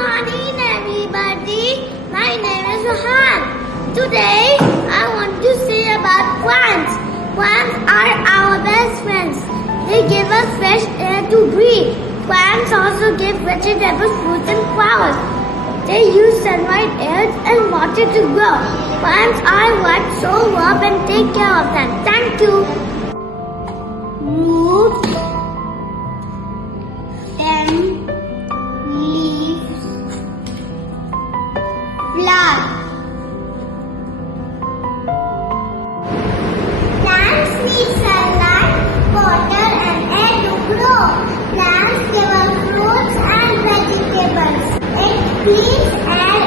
Morning everybody, my name is Rohan. Today I want to say about plants. Plants are our best friends. They give us fresh air to breathe. Plants also give vegetables, fruits and flowers. They use sunlight, air and water to grow. Plants are what, so love and take care of them. Thank you. Root, stem, leaves, flower. Plants need sunlight, water and air to grow. Plants give us fruits and vegetables. It cleans air